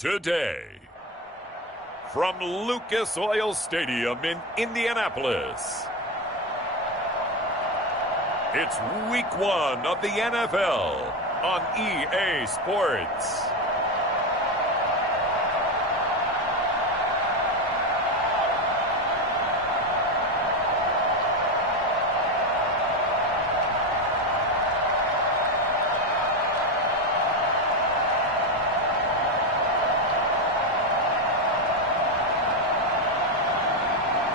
today. From Lucas Oil Stadium in Indianapolis, it's Week 1 of the NFL on EA Sports.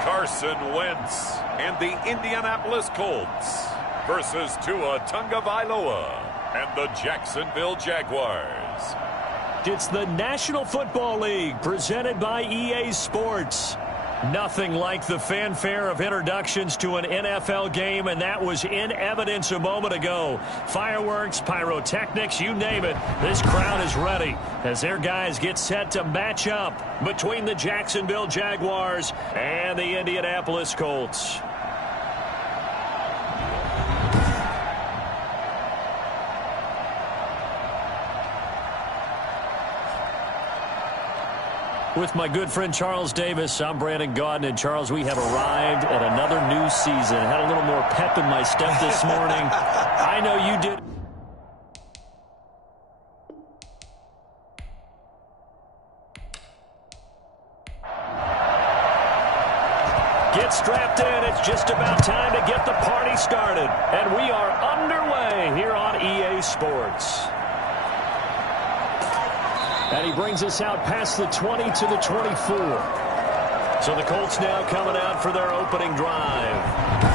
Carson Wentz and the Indianapolis Colts versus Tua Tagovailoa and the Jacksonville Jaguars. It's the National Football League presented by EA Sports. Nothing like the fanfare of introductions to an NFL game, and that was in evidence a moment ago. Fireworks, pyrotechnics, you name it. This crowd is ready as their guys get set to match up between the Jacksonville Jaguars and the Indianapolis Colts. With my good friend Charles Davis, I'm Brandon Gaudin. And Charles, we have arrived at another new season. Had a little more pep in my step this morning. I know you did. Get strapped in. It's just about time to get the party started. And we are underway here on EA Sports. And he brings us out past the 20 to the 24. So the Colts now coming out for their opening drive.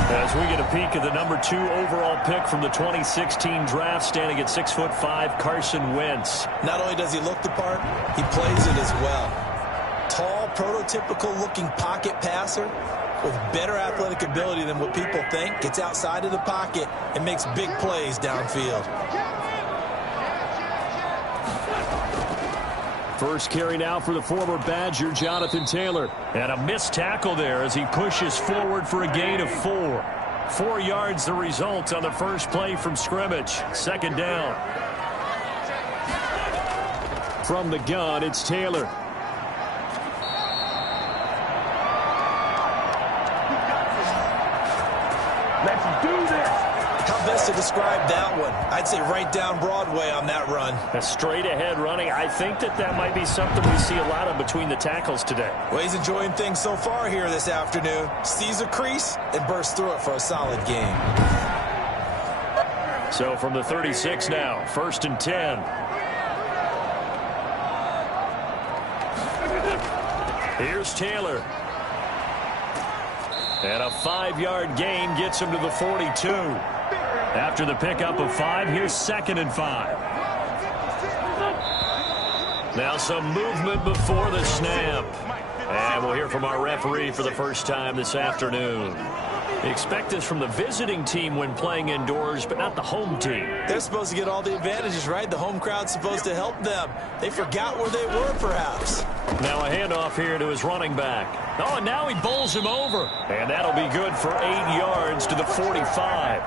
As we get a peek at the number 2 overall pick from the 2016 draft, standing at 6'5", Carson Wentz. Not only does he look the part, he plays it as well. Tall, prototypical-looking pocket passer with better athletic ability than what people think. Gets outside of the pocket and makes big plays downfield. First carry now for the former Badger, Jonathan Taylor. And a missed tackle there as he pushes forward for a gain of 4. 4 yards the result on the first play from scrimmage. Second down. From the gun, it's Taylor. Let's do this. How best to describe that one? I'd say right down Broadway on that run. A straight ahead running. I think that might be something we see a lot of between the tackles today. Well, he's enjoying things so far here this afternoon. Sees a crease and bursts through it for a solid game. So from the 36 now, 1st and 10. Here's Taylor. And a 5-yard gain gets him to the 42. After the pickup of 5, here's 2nd and 5. Now some movement before the snap. And we'll hear from our referee for the first time this afternoon. Expect this from the visiting team when playing indoors, but not the home team. They're supposed to get all the advantages, right? The home crowd's supposed to help them. They forgot where they were, perhaps. Now a handoff here to his running back. Oh, and now he bowls him over. And that'll be good for 8 yards to the 45.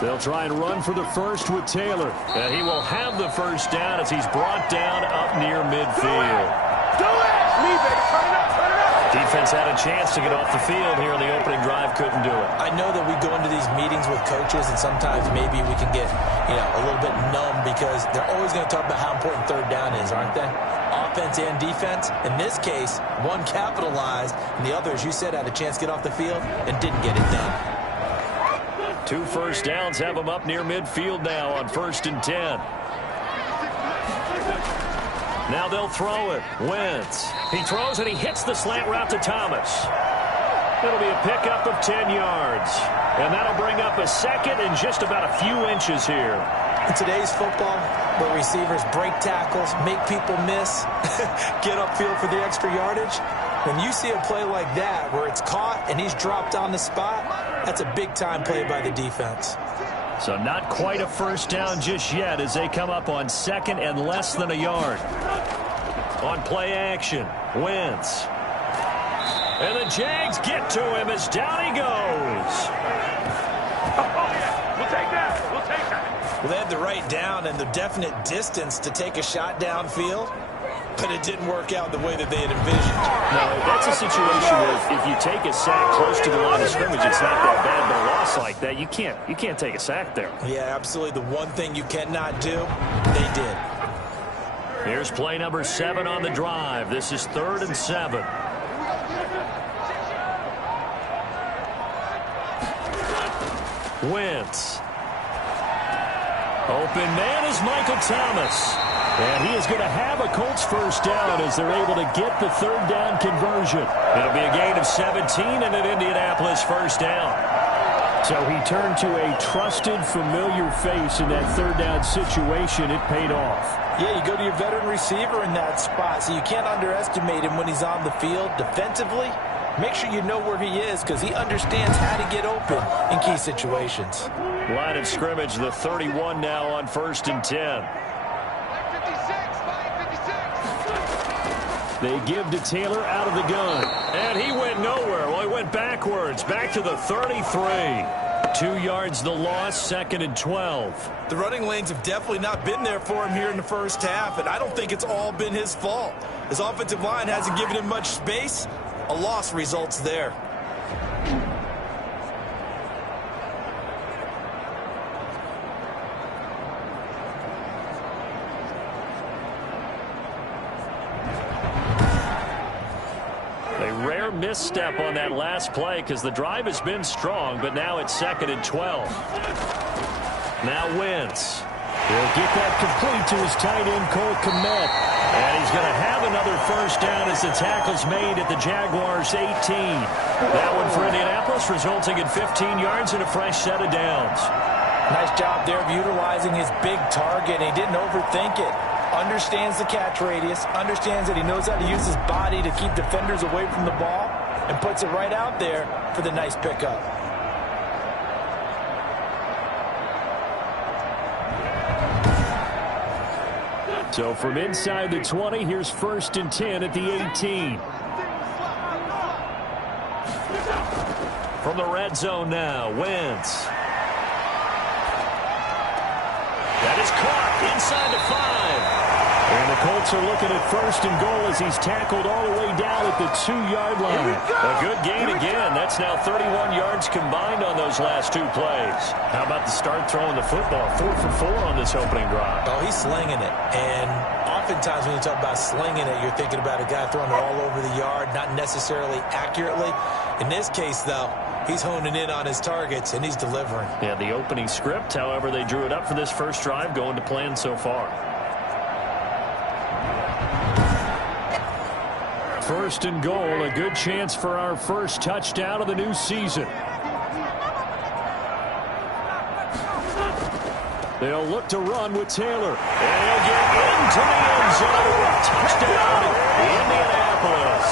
They'll try and run for the first with Taylor. And he will have the first down as he's brought down up near midfield. Do it! Leave it! Turn it up! Turn it up! Defense had a chance to get off the field here in the opening drive. Couldn't do it. I know that we go into these meetings with coaches, and sometimes maybe we can get, a little bit numb because they're always going to talk about how important third down is, aren't they? Offense and defense. In this case, one capitalized, and the other, as you said, had a chance to get off the field and didn't get it done. 2 first downs have him up near midfield now on 1st and 10. Now they'll throw it. Wentz. He throws and he hits the slant route to Thomas. It'll be a pickup of 10 yards. And that'll bring up a second and just about a few inches here. In today's football, where receivers break tackles, make people miss, get upfield for the extra yardage, when you see a play like that where it's caught and he's dropped on the spot, that's a big-time play by the defense. So not quite a first down just yet as they come up on 2nd and less than a yard. On play action, Wentz. And the Jags get to him as down he goes. Oh, yeah. We'll take that. We'll take that. Well, they had the right down and the definite distance to take a shot downfield, but it didn't work out the way that they had envisioned. No, that's a situation where if you take a sack close to the line of scrimmage, it's not that bad, but a loss like that, you can't take a sack there. Yeah, absolutely. The one thing you cannot do, they did. Here's play number 7 on the drive. This is 3rd and 7. Wentz. Open man is Michael Thomas. And he is going to have a Colts first down as they're able to get the 3rd down conversion. It'll be a gain of 17 and an Indianapolis first down. So he turned to a trusted, familiar face in that 3rd down situation. It paid off. Yeah, you go to your veteran receiver in that spot, so you can't underestimate him when he's on the field defensively. Make sure you know where he is because he understands how to get open in key situations. Line of scrimmage, the 31 now on 1st and 10. They give to Taylor out of the gun. And he went nowhere. Well, he went backwards. Back to the 33. 2 yards the loss, 2nd and 12. The running lanes have definitely not been there for him here in the first half, and I don't think it's all been his fault. His offensive line hasn't given him much space. A loss results there. Misstep on that last play because the drive has been strong, but now it's 2nd and 12. Now Wentz. He'll get that complete to his tight end, Cole Kmet. And he's going to have another first down as the tackle's made at the Jaguars' 18. That one for Indianapolis, resulting in 15 yards and a fresh set of downs. Nice job there of utilizing his big target. He didn't overthink it. Understands the catch radius, understands that he knows how to use his body to keep defenders away from the ball, and puts it right out there for the nice pickup. So from inside the 20, here's 1st and 10 at the 18. From the red zone now, Wentz. That is caught inside the 5. And the Colts are looking at 1st and goal as he's tackled all the way down at the 2-yard line. A good gain again. That's now 31 yards combined on those last 2 plays. How about the start throwing the football? 4 for 4 on this opening drive. Oh, he's slinging it. And oftentimes when you talk about slinging it, you're thinking about a guy throwing it all over the yard, not necessarily accurately. In this case, though, he's honing in on his targets, and he's delivering. Yeah, the opening script, however, they drew it up for this first drive, going to plan so far. 1st and goal, a good chance for our first touchdown of the new season. They'll look to run with Taylor. And he'll get into the end zone. Touchdown, Indianapolis.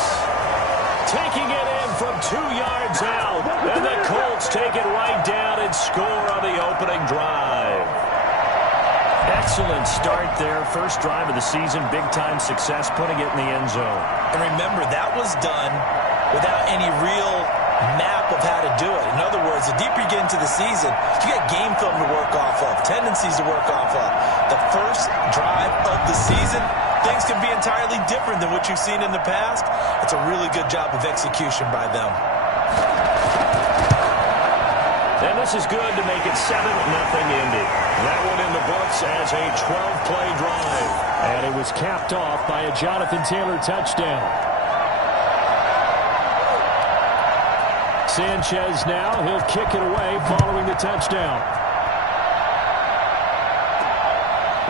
Taking it in from 2 yards out. And the Colts take it right down and score on the opening drive. Excellent start there. First drive of the season. Big-time success putting it in the end zone. And remember, that was done without any real map of how to do it. In other words, the deeper you get into the season, you got game film to work off of, tendencies to work off of. The first drive of the season, things can be entirely different than what you've seen in the past. It's a really good job of execution by them. And this is good to make it 7-0 Indy. That one in the books as a 12-play drive. And it was capped off by a Jonathan Taylor touchdown. Sanchez now, he'll kick it away following the touchdown.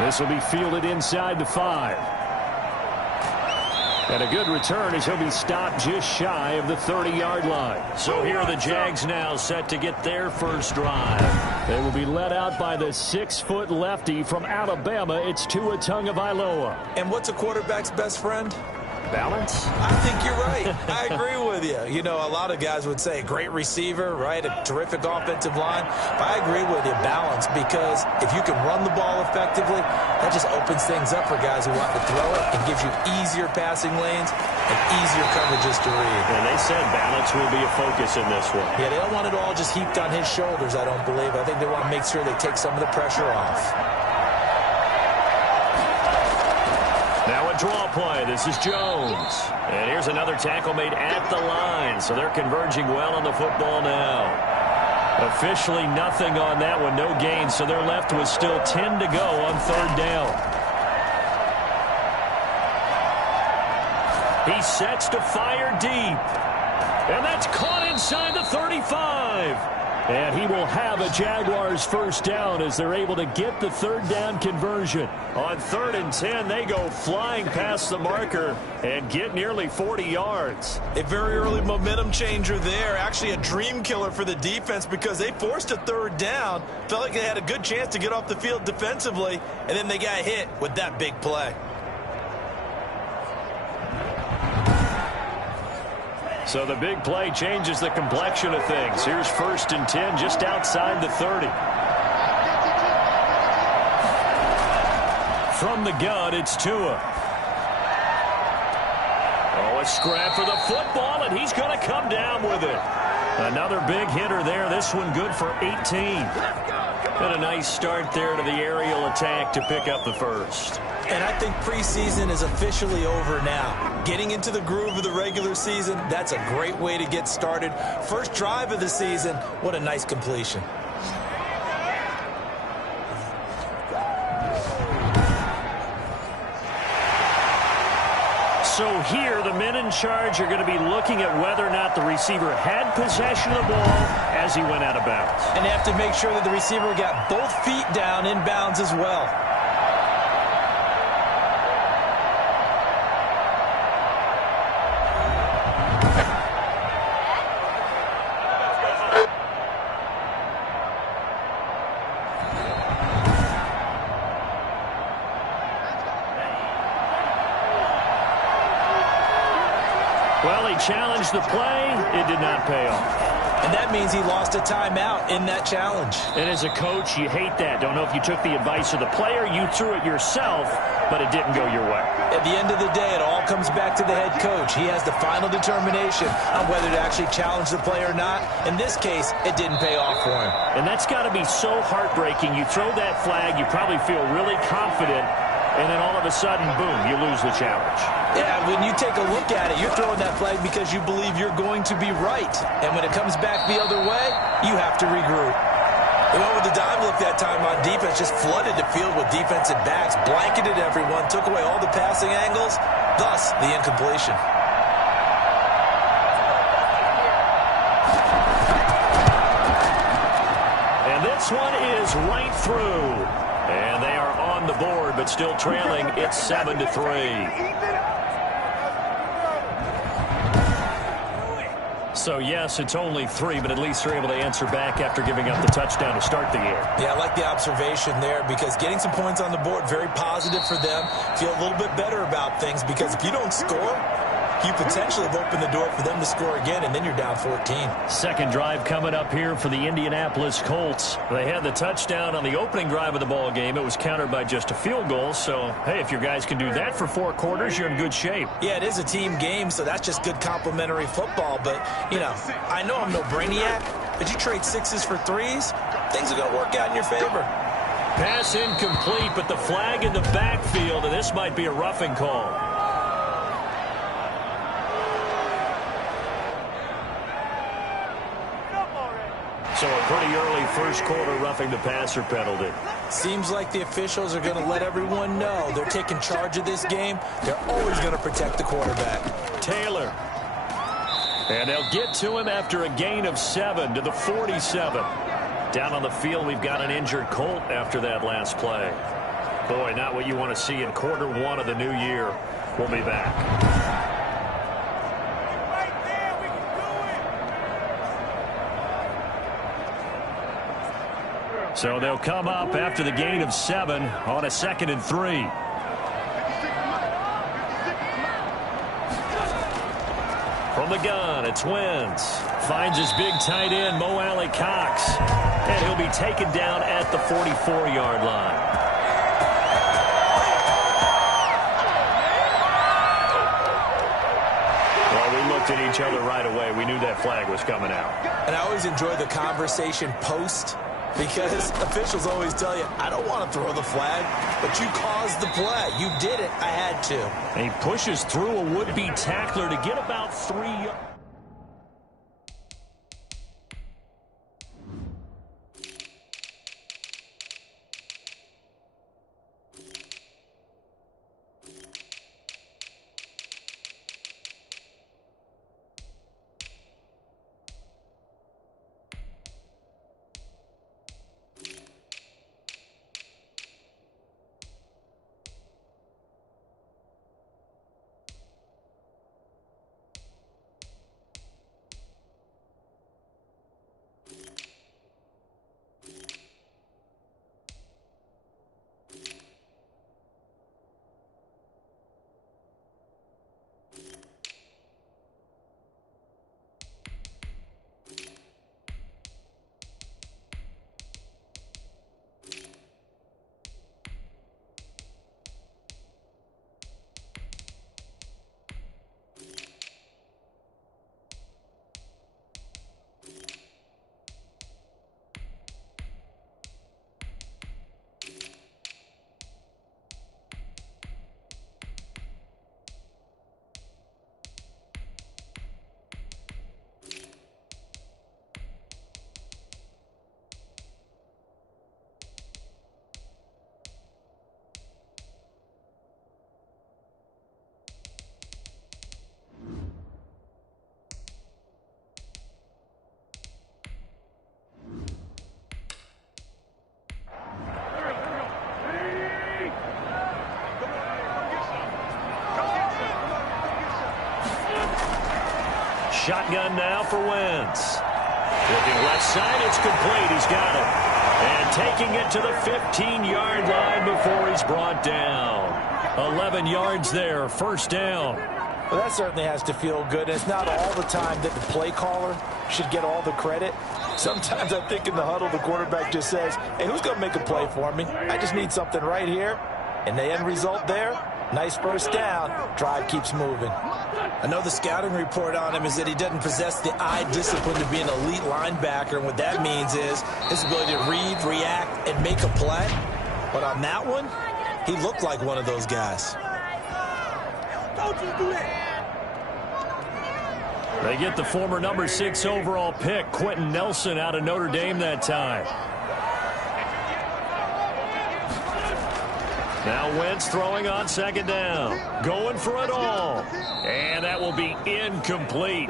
This will be fielded inside the 5. And a good return as he'll be stopped just shy of the 30-yard line. So here are the Jags now set to get their first drive. They will be led out by the 6-foot lefty from Alabama. It's Tua Tagovailoa. And what's a quarterback's best friend? Balance? I think you're right. I agree with you. You know, a lot of guys would say great receiver, right? A terrific offensive line. But I agree with you, balance, because if you can run the ball effectively, that just opens things up for guys who want to throw it and gives you easier passing lanes and easier coverages to read. And they said balance will be a focus in this one. Yeah, they don't want it all just heaped on his shoulders, I don't believe. I think they want to make sure they take some of the pressure off. Now a draw play. This is Jones. And here's another tackle made at the line. So they're converging well on the football now. Officially nothing on that one. No gain. So they're left with still 10 to go on third down. He sets to fire deep. And that's caught inside the 35. And he will have a Jaguars first down as they're able to get the third down conversion. On 3rd and 10, they go flying past the marker and get nearly 40 yards. A very early momentum changer there. Actually a dream killer for the defense because they forced a third down. Felt like they had a good chance to get off the field defensively, and then they got hit with that big play. So the big play changes the complexion of things. Here's 1st and 10 just outside the 30. From the gun, it's Tua. Oh, a scrap for the football, and he's going to come down with it. Another big hitter there. This one good for 18. And a nice start there to the aerial attack to pick up the first. And I think preseason is officially over now. Getting into the groove of the regular season, that's a great way to get started. First drive of the season, what a nice completion. So here, the men in charge are going to be looking at whether or not the receiver had possession of the ball as he went out of bounds. And they have to make sure that the receiver got both feet down in bounds as well. Well, he challenged the play. It did not pay off. And that means he lost a timeout in that challenge. And as a coach, you hate that. Don't know if you took the advice of the player. You threw it yourself, but it didn't go your way. At the end of the day, it all comes back to the head coach. He has the final determination on whether to actually challenge the play or not. In this case, it didn't pay off for him. And that's got to be so heartbreaking. You throw that flag, you probably feel really confident, and then all of a sudden, boom, you lose the challenge. Yeah, when you take a look at it, you're throwing that flag because you believe you're going to be right. And when it comes back the other way, you have to regroup. They went with the dime look that time on defense, just flooded the field with defensive backs, blanketed everyone, took away all the passing angles, thus the incompletion. And this one is right through. And they are on the board, but still trailing. It's 7-3. So, yes, it's only 3, but at least they're able to answer back after giving up the touchdown to start the year. Yeah, I like the observation there because getting some points on the board, very positive for them. Feel a little bit better about things because if you don't score, you potentially have opened the door for them to score again, and then you're down 14. Second drive coming up here for the Indianapolis Colts. They had the touchdown on the opening drive of the ball game. It was countered by just a field goal. So, hey, if your guys can do that for 4 quarters, you're in good shape. Yeah, it is a team game, so that's just good complimentary football. But, you know, I know I'm no brainiac, but you trade 6s for 3s, things are going to work out in your favor. Pass incomplete, but the flag in the backfield, and this might be a roughing call. So a pretty early first quarter roughing the passer penalty. Seems like the officials are going to let everyone know they're taking charge of this game. They're always going to protect the quarterback. Taylor. And they'll get to him after a gain of 7 to the 47. Down on the field, we've got an injured Colt after that last play. Boy, not what you want to see in quarter 1 of the new year. We'll be back. So they'll come up after the gain of 7 on a 2nd and 3. From the gun, it's Wentz. Finds his big tight end, Mo Alley Cox. And he'll be taken down at the 44-yard line. Well, we looked at each other right away. We knew that flag was coming out. And I always enjoy the conversation post, because officials always tell you, I don't want to throw the flag, but you caused the play. You did it. I had to. And he pushes through a would-be tackler to get about 3 yards. Shotgun now for Wentz. Looking left side, it's complete. He's got it. And taking it to the 15-yard line before he's brought down. 11 yards there, first down. Well, that certainly has to feel good. And it's not all the time that the play caller should get all the credit. Sometimes I think in the huddle, the quarterback just says, hey, who's going to make a play for me? I just need something right here. And the end result there, nice first down. Drive keeps moving. I know the scouting report on him is that he doesn't possess the eye discipline to be an elite linebacker. And what that means is his ability to read, react, and make a play. But on that one, he looked like one of those guys. Don't you do that. They get the former number 6 overall pick, Quentin Nelson, out of Notre Dame that time. Now Wentz throwing on second down. Going for it all. And that will be incomplete.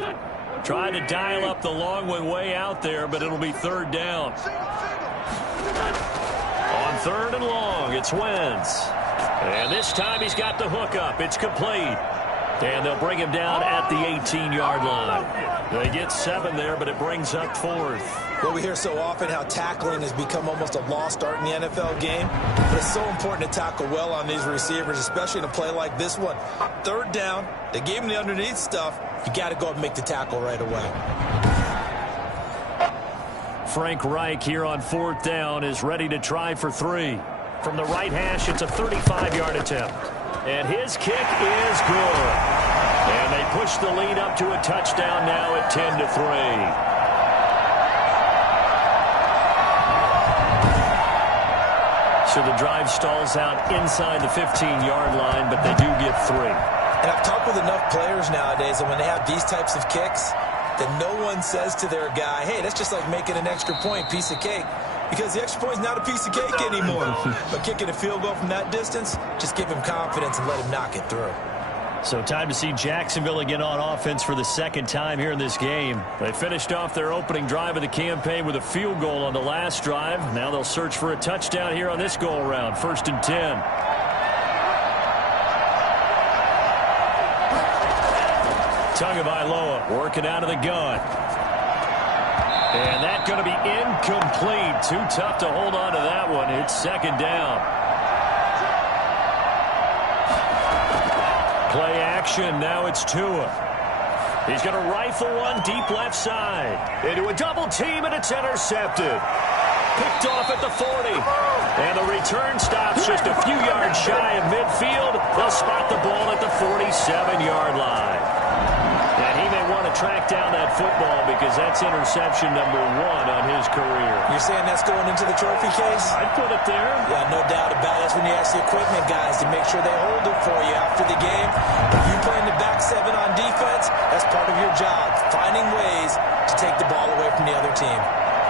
Trying to dial up the long one way out there, but it'll be third down. On third and long, it's Wentz. And this time he's got the hook up. It's complete. And they'll bring him down at the 18-yard line. They get 7 there, but it brings up fourth. Well, we hear so often how tackling has become almost a lost art in the NFL game. But it's so important to tackle well on these receivers, especially in a play like this one. Third down, they gave him the underneath stuff. You got to go up and make the tackle right away. Frank Reich here on fourth down is ready to try for 3. From the right hash, it's a 35-yard attempt. And his kick is good. And they push the lead up to a touchdown now at 10-3. So the drive stalls out inside the 15-yard line, but they do get 3. And I've talked with enough players nowadays, and when they have these types of kicks, that no one says to their guy, hey, that's just like making an extra point, piece of cake. Because the extra point is not a piece of cake anymore. But kicking a field goal from that distance, just give him confidence and let him knock it through. So time to see Jacksonville again on offense for the second time here in this game. They finished off their opening drive of the campaign with a field goal on the last drive. Now they'll search for a touchdown here on this go-around. 1st and 10. Tagovailoa working out of the gun. And that's going to be incomplete. Too tough to hold on to that one. It's second down. Play action. Now it's Tua. He's going to rifle one deep left side. Into a double team, and it's intercepted. Picked off at the 40. And the return stops just a few yards shy of midfield. They'll spot the ball at the 47-yard line. And he may want to track down that football because that's interception number 1 on his career. You're saying that's going into the trophy case? I'd put it there. Yeah, no doubt about it. That's when you ask the equipment guys to make sure they hold it for you after the game. If you play in the back 7 on defense, that's part of your job, finding ways to take the ball away from the other team.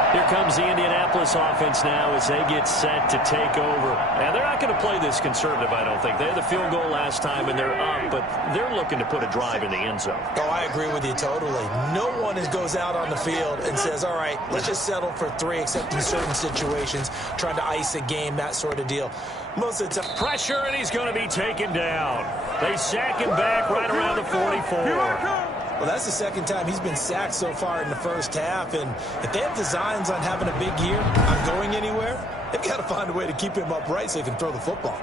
Here comes the Indianapolis offense now as they get set to take over. And they're not going to play this conservative, I don't think. They had the field goal last time, and they're up, but they're looking to put a drive in the end zone. Oh, I agree with you totally. No one goes out on the field and says, all right, let's just settle for 3, except in certain situations, trying to ice a game, that sort of deal. Most of the time. Pressure, and he's going to be taken down. They sack him back right around the 44. Well, that's the second time he's been sacked so far in the first half, and if they have designs on having a big year, not going anywhere, they've got to find a way to keep him upright so he can throw the football.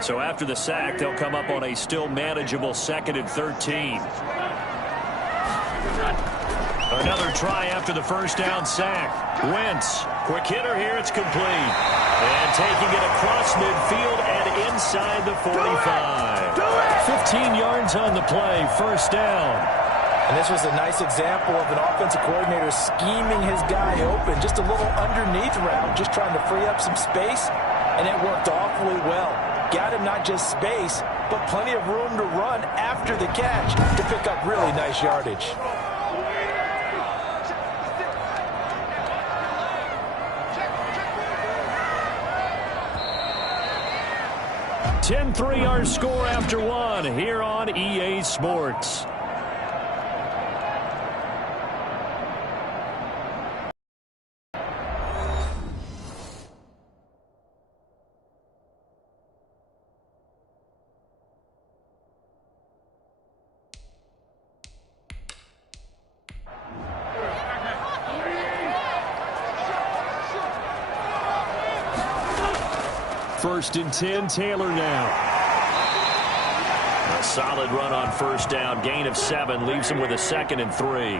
So after the sack, they'll come up on a still manageable 2nd and 13. Another try after the first down sack. Wentz, quick hitter here, it's complete. And taking it across midfield and inside the 45. 15 yards on the play, first down. And this was a nice example of an offensive coordinator scheming his guy open. Just a little underneath route, just trying to free up some space, and it worked awfully well. Got him not just space, but plenty of room to run after the catch to pick up really nice yardage. 10-3 our score after 1 here on EA Sports. First and 10, Taylor now. A solid run on first down. Gain of 7 leaves him with a 2nd and 3.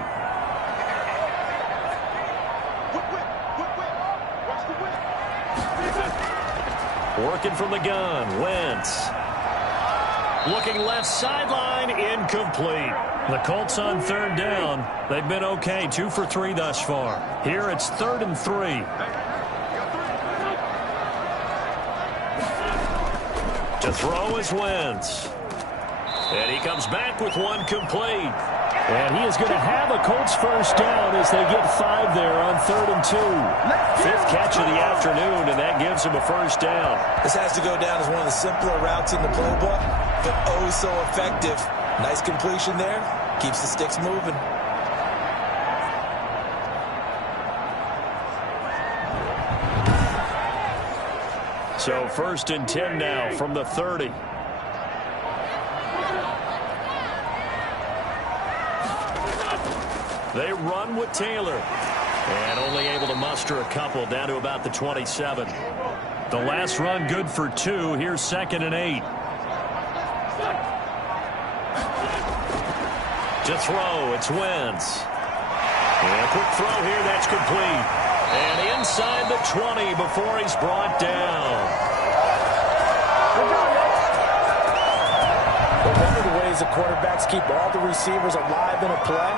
Working from the gun, Wentz. Looking left sideline, incomplete. The Colts on 3rd down. They've been okay, 2 for 3 thus far. Here it's 3rd and 3. To throw is Wentz. And he comes back with one complete. And he is going to have a Colts first down as they get 5 there on 3rd and 2. 5th catch of the afternoon, and that gives him a first down. This has to go down as one of the simpler routes in the playbook, but oh so effective. Nice completion there. Keeps the sticks moving. So 1st and 10 now from the 30. They run with Taylor. And only able to muster a couple down to about the 27. The last run good for 2. Here's 2nd and 8. To throw, it's Wentz. And a quick throw here, that's complete. And inside the 20 before he's brought down. But one of the ways the quarterbacks keep all the receivers alive in a play,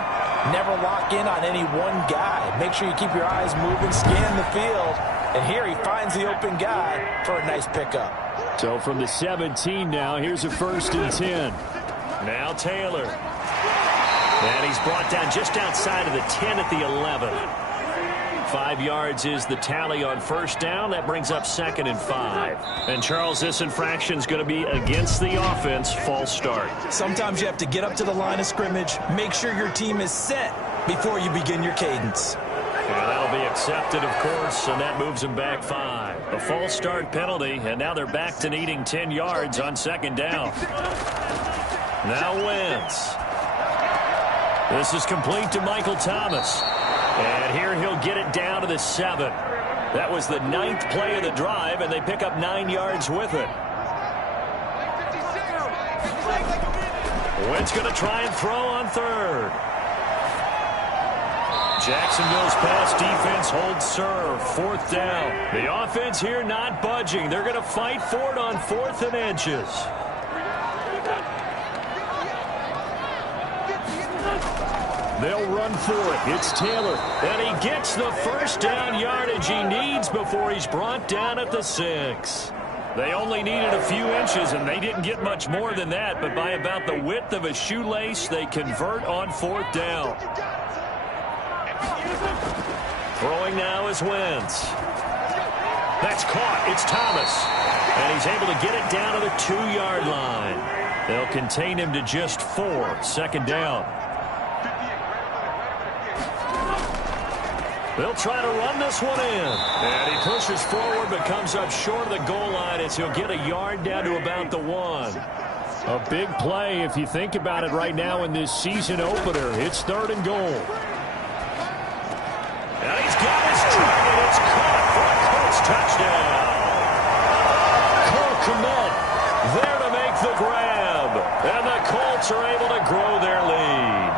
never lock in on any one guy. Make sure you keep your eyes moving, scan the field. And here he finds the open guy for a nice pickup. So from the 17 now, here's a 1st and 10. Now Taylor. And he's brought down just outside of the 10 at the 11. 5 yards is the tally on first down. That brings up 2nd and 5. And, Charles, this infraction's going to be against the offense. False start. Sometimes you have to get up to the line of scrimmage, make sure your team is set before you begin your cadence. And that'll be accepted, of course, and that moves them back 5. A false start penalty, and now they're back to needing 10 yards on 2nd down. Now Wentz. This is complete to Michael Thomas. And here he'll get it down to the 7. That was the 9th play of the drive, and they pick up 9 yards with it. Wentz going to try and throw on 3rd. Jacksonville's pass defense holds serve. 4th down. The offense here not budging. They're going to fight for it on 4th and inches. They'll run for it. It's Taylor. And he gets the first down yardage he needs before he's brought down at the 6. They only needed a few inches, and they didn't get much more than that. But by about the width of a shoelace, they convert on 4th down. Throwing now is Wentz. That's caught. It's Thomas. And he's able to get it down to the 2-yard line. They'll contain him to just 4. 2nd down. They'll try to run this one in. And he pushes forward but comes up short of the goal line as he'll get a yard down to about the 1. A big play if you think about it right now in this season opener. It's 3rd and goal. And he's got his target. It's caught for a Colts touchdown. Cole Kmet there to make the grab. And the Colts are able to grow their lead.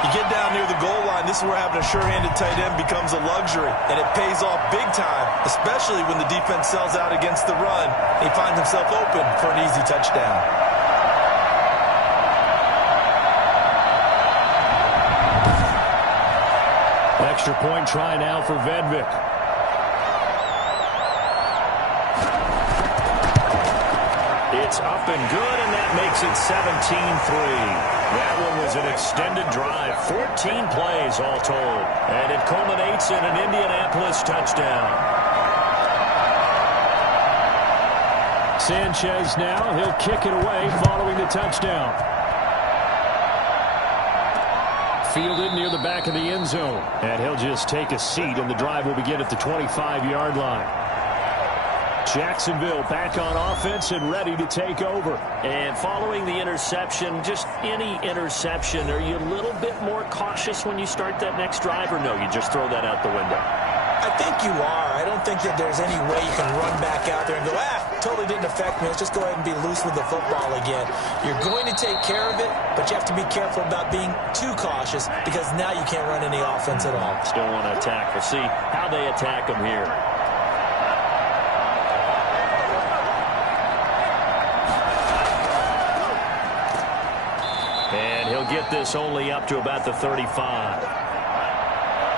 You get down near the goal line, this is where having a sure-handed tight end becomes a luxury. And it pays off big time, especially when the defense sells out against the run. He finds himself open for an easy touchdown. Extra point try now for Vedvik. It's up and good, and that makes it 17-3. That one was an extended drive, 14 plays all told. And it culminates in an Indianapolis touchdown. Sanchez now, he'll kick it away following the touchdown. Fielded near the back of the end zone. And he'll just take a seat, and the drive will begin at the 25-yard line. Jacksonville back on offense and ready to take over. And following the interception, just any interception, are you a little bit more cautious when you start that next drive, or no, you just throw that out the window? I think you are. I don't think that there's any way you can run back out there and go, totally didn't affect me. Let's just go ahead and be loose with the football again. You're going to take care of it, but you have to be careful about being too cautious because now you can't run any offense at all. Still want to attack. We'll see how they attack them here. And he'll get this only up to about the 35.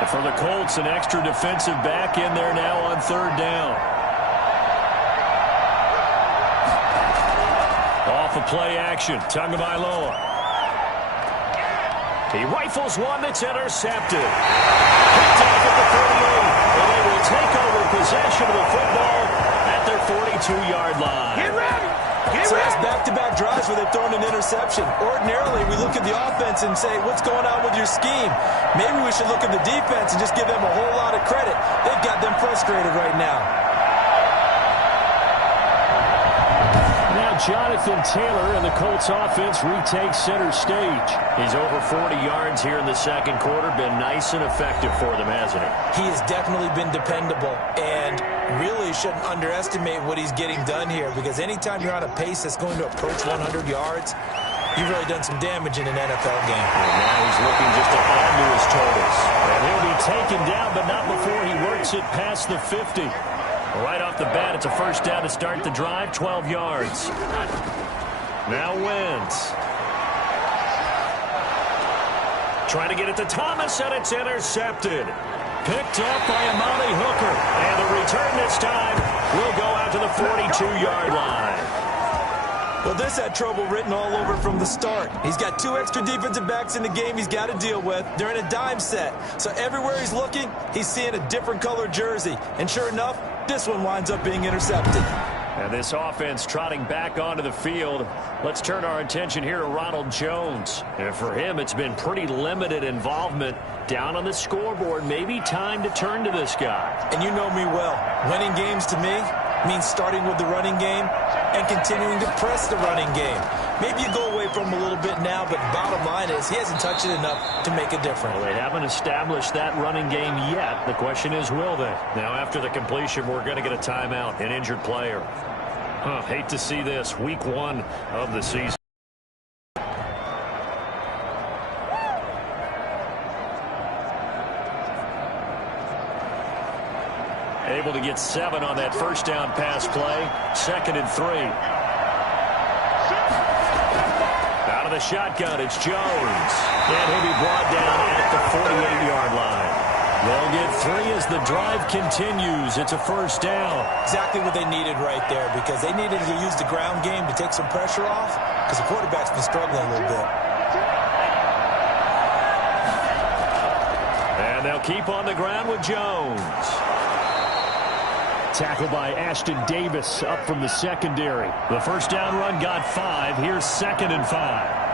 And for the Colts, an extra defensive back in there now on 3rd down. Off of play action, Tagovailoa. He rifles one that's intercepted. Picked off at the 38, and they will take over possession of the football at their 42-yard line. Get ready! So that's back-to-back drives where they've thrown an interception. Ordinarily, we look at the offense and say, what's going on with your scheme? Maybe we should look at the defense and just give them a whole lot of credit. They've got them frustrated right now. Now Jonathan Taylor and the Colts offense retakes center stage. He's over 40 yards here in the 2nd quarter. Been nice and effective for them, hasn't he? He has definitely been dependable and really shouldn't underestimate what he's getting done here because anytime you're on a pace that's going to approach 100 yards, you've really done some damage in an NFL game. And now he's looking just to add to his totals. And he'll be taken down, but not before he works it past the 50. Right off the bat, it's a first down to start the drive, 12 yards. Now Wentz. Trying to get it to Thomas, and it's intercepted. Picked up by Amani Hooker. And the return this time will go out to the 42-yard line. Well, this had trouble written all over from the start. He's got 2 extra defensive backs in the game he's got to deal with. They're in a dime set. So everywhere he's looking, he's seeing a different color jersey. And sure enough, this one winds up being intercepted. And this offense trotting back onto the field. Let's turn our attention here to Ronald Jones. And for him, it's been pretty limited involvement down on the scoreboard. Maybe time to turn to this guy. And you know me well. Winning games to me means starting with the running game and continuing to press the running game. Maybe you go away away from him a little bit now, but bottom line is he hasn't touched it enough to make a difference. Well, they haven't established that running game yet. The question is, will they? Now, after the completion, we're going to get a timeout, an injured player. Hate to see this. Week 1 of the season. Able to get 7 on that first down pass play. 2nd and 3. Out of the shotgun, it's Jones. And he'll be brought down at the 48-yard line. They'll get 3 as the drive continues. It's a first down. Exactly what they needed right there, because they needed to use the ground game to take some pressure off, because the quarterback's been struggling a little bit. And they'll keep on the ground with Jones. Tackled by Ashton Davis up from the secondary. The first down run got 5. Here's 2nd and 5.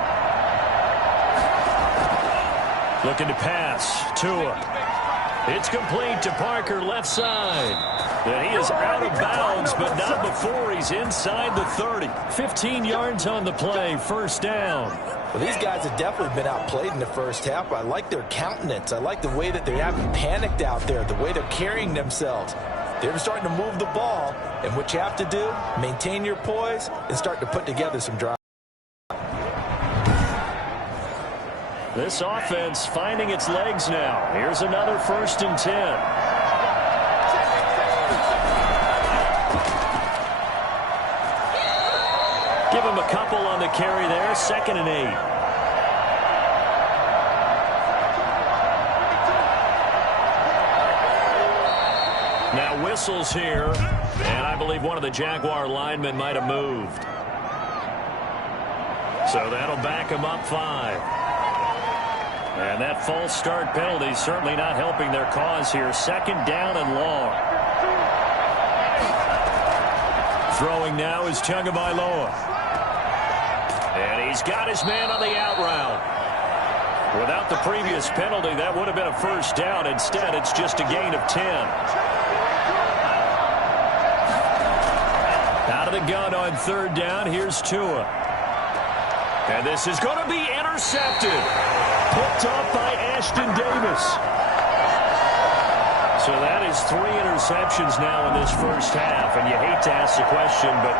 Looking to pass. Tua. It's complete to Parker, left side. And he is out of bounds, but not before he's inside the 30. 15 yards on the play. First down. Well, these guys have definitely been outplayed in the first half. I like their countenance. I like the way that they haven't panicked out there, the way they're carrying themselves. They're starting to move the ball, and what you have to do, maintain your poise and start to put together some drives. This offense finding its legs now. Here's another 1st and 10. Give him a couple on the carry there. 2nd and 8. Now whistles here, and I believe one of the Jaguar linemen might have moved. So that'll back him up 5. And that false start penalty certainly not helping their cause here. 2nd down and long. Throwing now is Tagovailoa. And he's got his man on the out route. Without the previous penalty, that would have been a first down. Instead, it's just a gain of 10. Out of the gun on 3rd down. Here's Tua. And this is going to be intercepted. Picked off by Ashton Davis. So that is 3 interceptions now in this first half. And you hate to ask the question, but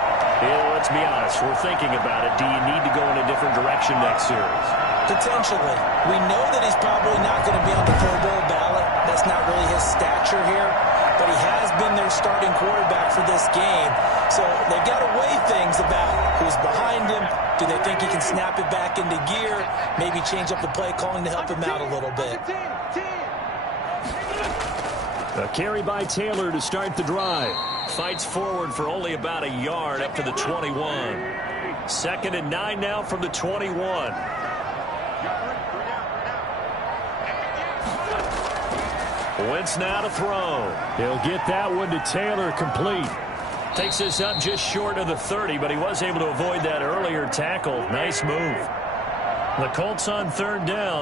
let's be honest. We're thinking about it. Do you need to go in a different direction next series? Potentially. We know that he's probably not going to be on the Pro Bowl ballot. That's not really his stature here. But he has been their starting quarterback for this game. So they've got to weigh things about who's behind him. Do they think he can snap it back into gear? Maybe change up the play calling to help him out a little bit. A carry by Taylor to start the drive. Fights forward for only about a yard up to the 21. 2nd and 9 now from the 21. Wentz now to throw. He'll get that one to Taylor, complete. Takes this up just short of the 30, but he was able to avoid that earlier tackle. Nice move. The Colts on 3rd down.